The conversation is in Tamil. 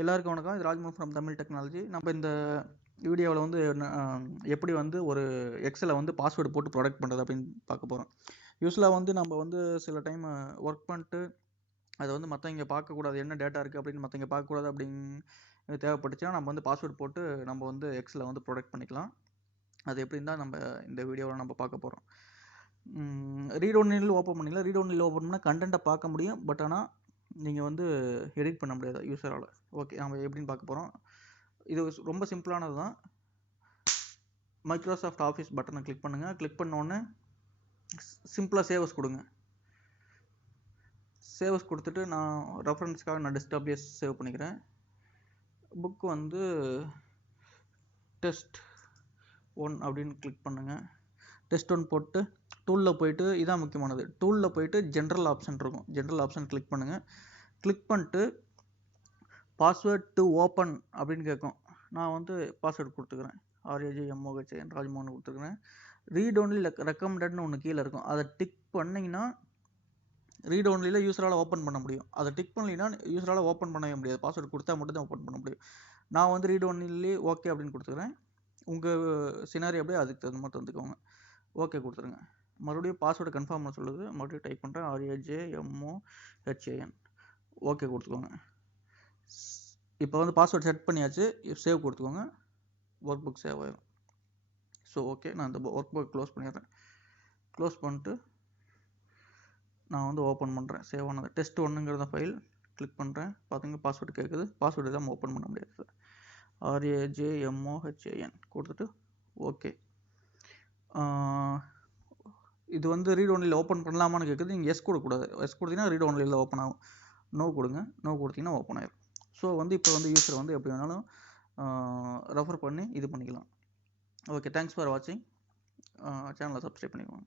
எல்லாருக்கும் வணக்கம். இது ராஜ்மோகன் ஃப்ரம் தமிழ் டெக்னாலஜி. நம்ம இந்த வீடியோவில் வந்து எப்படி வந்து ஒரு எக்ஸலை வந்து பாஸ்வேர்டு போட்டு ப்ரொடக்ட் பண்ணுறது அப்படின்னு பார்க்க போகிறோம். யூஸ்வலாக வந்து நம்ம வந்து சில டைம் ஒர்க் பண்ணிட்டு அதை வந்து மற்றவங்க பார்க்கக்கூடாது, என்ன டேட்டா இருக்குது அப்படின்னு மற்றவங்க பார்க்கக்கூடாது அப்படின்னு தேவைப்பட்டுச்சுன்னா நம்ம வந்து பாஸ்வேர்டு போட்டு நம்ம வந்து எக்ஸலை வந்து ப்ரொடக்ட் பண்ணிக்கலாம். அது எப்படின்னு தான் நம்ம இந்த வீடியோவில் நம்ம பார்க்க போகிறோம். ரீட் ஒன்லியில் ஓப்பன் பண்ணிக்கலாம். ரீட் ஒன்லியில் ஓப்பன் பண்ணால் கண்டென்ட்டை பார்க்க முடியும், பட் ஆனால் நீங்கள் வந்து எடிட் பண்ண முடியாது யூஸரால். ஓகே, நம்ம எப்படின்னு பார்க்க போகிறோம். இது ரொம்ப சிம்பிளானது தான். மைக்ரோசாஃப்ட் ஆஃபீஸ் பட்டனை கிளிக் பண்ணுங்கள். கிளிக் பண்ணோடனே சிம்பிளாக சேவஸ் கொடுங்க. சேவஸ் கொடுத்துட்டு நான் ரெஃபரன்ஸ்க்காக நான் டெஸ்க்டாப்லேயே சேவ் பண்ணிக்கிறேன். புக் வந்து டெஸ்ட் 1 அப்படின்னு கிளிக் பண்ணுங்கள். டெஸ்ட் 1 போட்டு டூலில் போயிட்டு, இதான் முக்கியமானது, டூலில் போயிட்டு ஜென்ரல் ஆப்ஷன் இருக்கும். ஜென்ரல் ஆப்ஷன் கிளிக் பண்ணுங்கள். கிளிக் பண்ணிட்டு பாஸ்வேர்ட் டு ஓப்பன் அப்படின்னு கேட்கும். நான் வந்து பாஸ்வேர்டு கொடுத்துக்கிறேன். RAJMOHN ராஜ்மோகன் கொடுத்துருக்குறேன். ரீட் ஒன்லி ரெக்கமெண்டட்னு ஒன்று கீழே இருக்கும். அதை டிக் பண்ணிங்கன்னா ரீட் ஒன்லியில் யூஸரால் ஓப்பன் பண்ண முடியும். அதை டிக் பண்ணலைன்னா யூஸரால் ஓப்பன் பண்ணவே முடியாது. பாஸ்வேர்டு கொடுத்தா மட்டும் தான் ஓப்பன் பண்ண முடியும். நான் வந்து ரீட் ஒன்லி ஓகே அப்படின்னு கொடுத்துக்கிறேன். உங்கள் சினாரி அப்படியே அதுக்கு தகுந்த மாதிரி வந்துக்கோங்க. ஓகே கொடுத்துருங்க. மறுபடியும் பாஸ்வேர்டு கன்ஃபார்ம் பண்ண சொல்லுது. மறுபடியும் டைப் பண்ணுறேன், RAJMOHN. ஓகே கொடுத்துக்கோங்க. இப்போ வந்து பாஸ்வேர்டு செட் பண்ணியாச்சு. சேவ் கொடுத்துக்கோங்க. ஒர்க் புக் சேவ் ஆயிடும். ஸோ ஓகே, நான் இந்த ஒர்க் புக் க்ளோஸ் பண்ணிடுறேன். க்ளோஸ் பண்ணிட்டு நான் வந்து ஓப்பன் பண்ணுறேன். சேவ் ஆனது டெஸ்ட் 1ங்கிறத ஃபைல் கிளிக் பண்ணுறேன். பார்த்துங்க, பாஸ்வேர்டு கேட்குது. பாஸ்வேர்டு தான் ஓப்பன் பண்ண முடியாது. RAJMOHN கொடுத்துட்டு ஓகே. இது வந்து ரீட் ஒன்லியில் ஓப்பன் பண்ணலாமான்னு கேட்குது. நீங்கள் எஸ் கொடுக்கக்கூடாது. எஸ் கொடுத்தீங்கன்னா ரீட் ஒன்லியில் ஓப்பன் ஆகும். நோ கொடுங்க. நோ கொடுத்தீங்கன்னா ஓப்பன் ஆயிடும். ஸோ வந்து இப்போ வந்து யூஸர் வந்து எப்படி வேணாலும் ரெஃபர் பண்ணி இது பண்ணிக்கலாம். ஓகே, தேங்க்ஸ் ஃபார் வாட்சிங். சேனலை சப்ஸ்கிரைப் பண்ணிக்கோங்க.